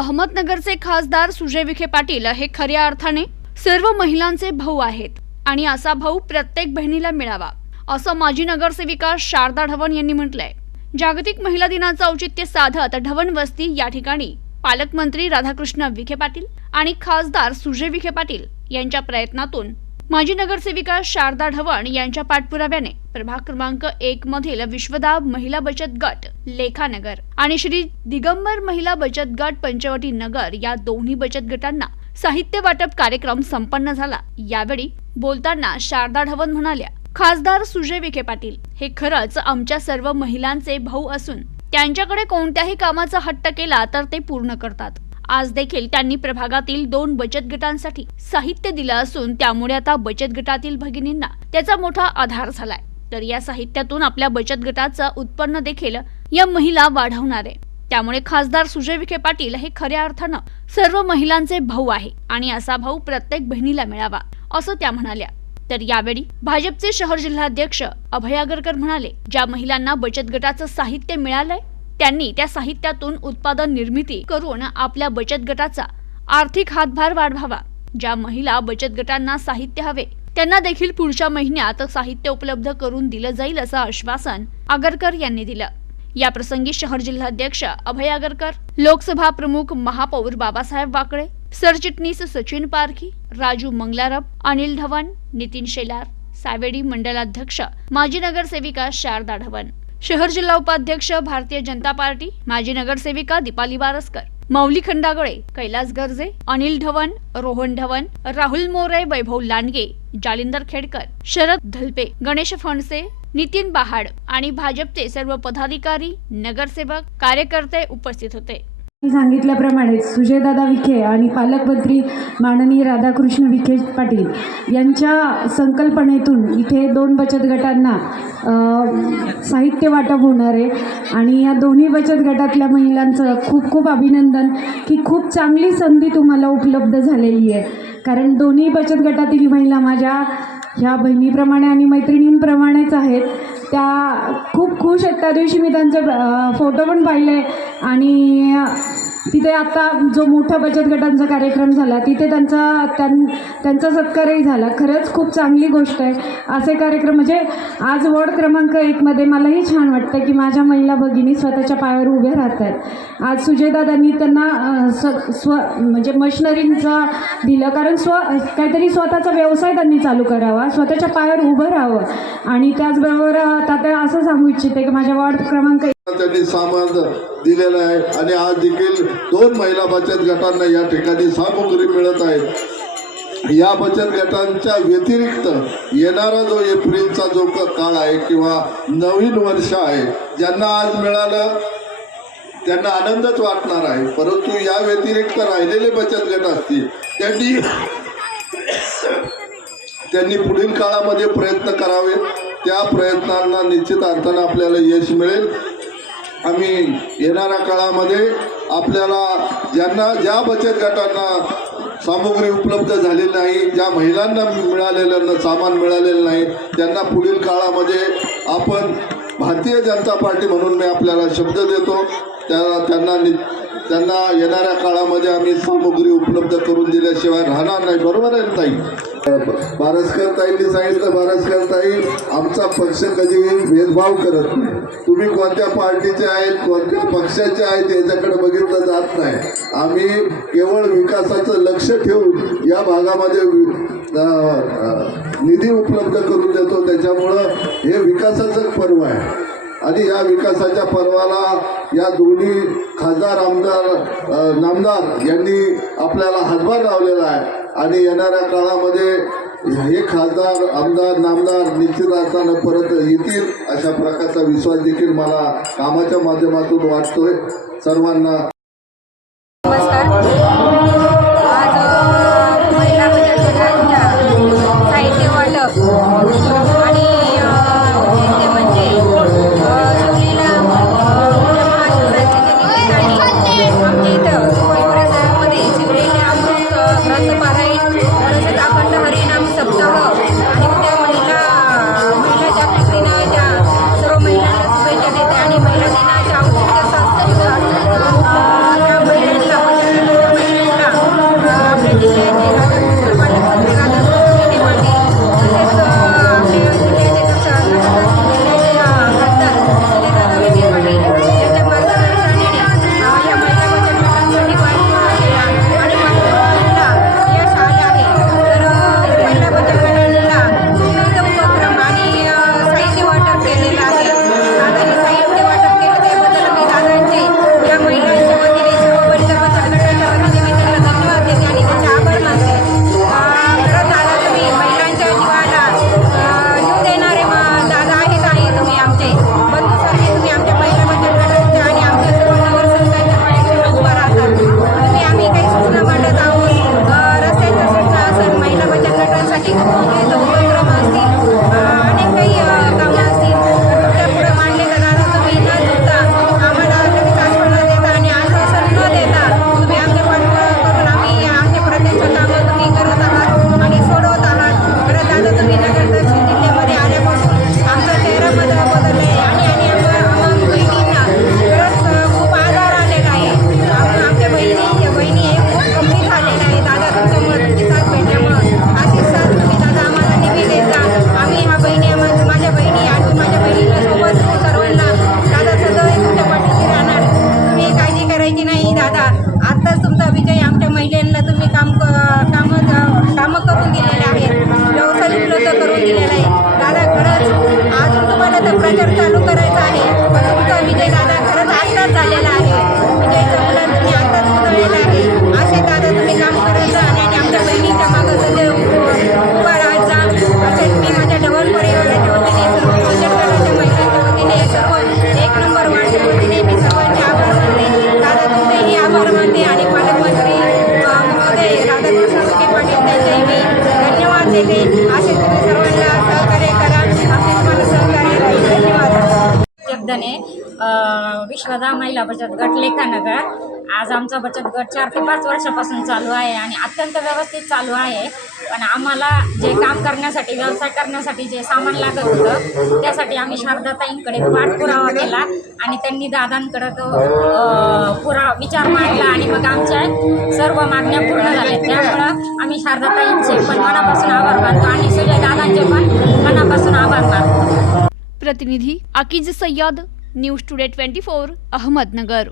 अहमदनगरचे खासदार सुजय विखे पाटील हे खऱ्या अर्थाने सर्व महिलांचे भाऊ आहेत आणि असा भाऊ प्रत्येक बहिणीला मिळावा असं माजी नगरसेविका शारदा ढवण यांनी म्हटलंय. जागतिक महिला दिनाचं औचित्य साधत ढवण वस्ती या ठिकाणी पालकमंत्री राधाकृष्ण विखे पाटील आणि खासदार सुजय विखे पाटील यांच्या प्रयत्नातून माजी नगरसेविका शारदा ढवण यांच्या पाठपुराव्याने प्रभाग क्रमांक एक मधील विश्वदाब महिला बचत गट लेखानगर आणि श्री दिगंबर महिला बचत गट पंचवटी नगर या दोन्ही बचत गटांना साहित्य वाटप कार्यक्रम संपन्न झाला. यावेळी बोलताना शारदा ढवण म्हणाल्या खासदार सुजय विखे पाटील हे खरंच आमच्या सर्व महिलांचे भाऊ असून त्यांच्याकडे कोणत्याही कामाचा हट्ट केला तर ते पूर्ण करतात. आज देखील त्यांनी प्रभागातील दोन बचत गटांसाठी साहित्य दिलं असून त्यामुळे आता बचत गटातील भगिनींना त्याचा मोठा आधार झालाय. तर या साहित्यातून आपल्या बचत गटाचं उत्पन्न देखील या महिला वाढवणार. आहे त्यामुळे खासदार सुजय विखे पाटील हे खऱ्या अर्थानं सर्व महिलांचे भाऊ आहे आणि असा भाऊ प्रत्येक बहिणीला मिळावा असं त्या म्हणाल्या. तर यावेळी भाजपचे शहर जिल्हाध्यक्ष अभय आगरकर म्हणाले ज्या महिलांना बचत गटाचं साहित्य मिळालंय त्यांनी त्या साहित्यातून उत्पादन निर्मिती करून आपल्या बचत गटाचा आर्थिक हातभार वाढवावा. ज्या महिला बचत गटांना साहित्य हवे त्यांना देखील पुढच्या महिन्यात साहित्य उपलब्ध करून दिलं जाईल असं आश्वासन आगरकर यांनी दिलं. याप्रसंगी शहर जिल्हाध्यक्ष अभय आगरकर लोकसभा प्रमुख महापौर बाबासाहेब वाकळे सरचिटणीस सचिन पारखी राजू मंगलारब अनिल ढवण नितीन शेलार सावेडी मंडलाध्यक्ष माजी नगरसेविका शारदा ढवण शहर जिल्हा उपाध्यक्ष भारतीय जनता पार्टी माजी नगरसेविका दीपाली बारसकर मौली खंडागळे कैलास गर्जे अनिल ढवण रोहन ढवण राहुल मोरे वैभव लांडगे जालिंदर खेडकर शरद धलपे गणेश फणसे नितीन बहाड आणि भाजपचे सर्व पदाधिकारी नगरसेवक कार्यकर्ते उपस्थित होते. सांगितल्याप्रमाणे सुजयदादा विखे आणि पालकमंत्री माननीय राधाकृष्ण विखे पाटील यांच्या संकल्पनेतून इथे दोन बचत गटांना साहित्य वाटप होणार आहे. आणि या दोन्ही बचत गटातल्या महिलांचं खूप खूप अभिनंदन की खूप चांगली संधी तुम्हाला उपलब्ध झालेली आहे. कारण दोन्ही बचत गटातील महिला माझ्या ह्या बहिणीप्रमाणे आणि मैत्रिणींप्रमाणेच आहेत. त्या खूप खुश आहेत. त्या दिवशी मी त्यांचे फोटो पण पाहिले. आणि तिथे आता जो मोठा बचत गटांचा कार्यक्रम झाला तिथे त्यांचा त्यां त्यांचा सत्कारही झाला. खरंच खूप चांगली गोष्ट आहे. असे कार्यक्रम म्हणजे आज वॉर्ड क्रमांक एकमध्ये मलाही छान वाटतं की माझ्या महिला भगिनी स्वतःच्या पायावर उभ्या राहत आहेत आज सुजयदादांनी त्यांना स स्व म्हणजे मशनरींचा दिलं. कारण स्व काहीतरी स्वतःचा व्यवसाय त्यांनी चालू करावा स्वतःच्या पायावर उभं राहावं. आणि त्याचबरोबर आता असं सांगू इच्छिते की माझ्या वॉर्ड क्रमांक त्यांनी सामान दिलेलं आहे. आणि आज देखील दोन महिला बचत गटांना या ठिकाणी सामुग्री मिळत आहे या बचत गटांच्या व्यतिरिक्त येणारा जो एप्रिलचा जो काळ आहे किंवा नवीन वर्ष आहे ज्यांना आज मिळालं त्यांना आनंदच वाटणार आहे. परंतु या व्यतिरिक्त राहिलेले बचत गट असतील त्यांनी त्यांनी पुढील काळामध्ये प्रयत्न करावे. त्या प्रयत्नांना निश्चित अर्थानं आपल्याला यश मिळेल. आम्ही येणाऱ्या काळामध्ये आपल्याला ज्यांना ज्या बचत गटांना सामुग्री उपलब्ध झालेली नाही ज्या महिलांना मिळालेलं सामान मिळालेलं नाही त्यांना पुढील काळामध्ये आपण भारतीय जनता पार्टी म्हणून मी आपल्याला शब्द देतो. त्या त्यांना नि त्यांना येणाऱ्या काळामध्ये आम्ही सामुग्री उपलब्ध करून दिल्याशिवाय राहणार नाही. बरोबर आहे ना ताई? बारसकर ताईंनी सांगितलं बारसकर ताई आमचा पक्ष कधी भेदभाव करत नाही. तुम्ही कोणत्या पार्टीचे आहेत कोणत्या पक्षाचे आहेत याच्याकडे बघितलं जात नाही. आम्ही केवळ विकासाचं लक्ष ठेवून या भागामध्ये निधी उपलब्ध करून देतो. त्याच्यामुळं हे विकासाचं पर्व आहे. आणि या विकासाच्या पर्वाला या दोन्ही खासदार आमदार नामदार यांनी आपल्याला हातभार लावलेला आहे. आणि येणाऱ्या काळामध्ये हे खासदार आमदार नामदार निश्चित असताना परत येतील अशा प्रकारचा विश्वास देखील मला कामाच्या माध्यमातून वाटतोय. सर्वांना नमस्कार. 你的心愿定 तुम्ही काही आमच्या महिलांना तुम्ही काम कामं कामं करून दिलेले आहे व्यवसाय उपलब्ध करून दिलेला आहे. पालकमंत्री महोदय राधाकृष्ण विखे पाटील त्यांच्याही मी धन्यवाद देते. असे तुम्ही सर्वांना सहकार्य करा. तुम्हाला धन्यवाद. शब्दाने महिला बचत गट लेखानगर आज आमचा बचत गट चार ते पाच वर्षापासून चालू आहे आणि अत्यंत व्यवस्थित चालू आहे. पण आम्हाला जे काम करण्यासाठी व्यवसाय करण्यासाठी जे सामान लागत होतं त्यासाठी आम्ही शारदाताईंकडे पाठपुरावा केला आणि त्यांनी दादांकडं तो पुरा विचार मांडला आणि मग आमच्या सर्व मागण्या पूर्ण झाल्या. त्यामुळं आम्ही शारदाताईंचे पण मनापासून आभार मानतो आणि सुजय दादांचे पण मनापासून आभार मानतो. प्रतिनिधी Akij Sayyad news today twenty four Ahmednagar.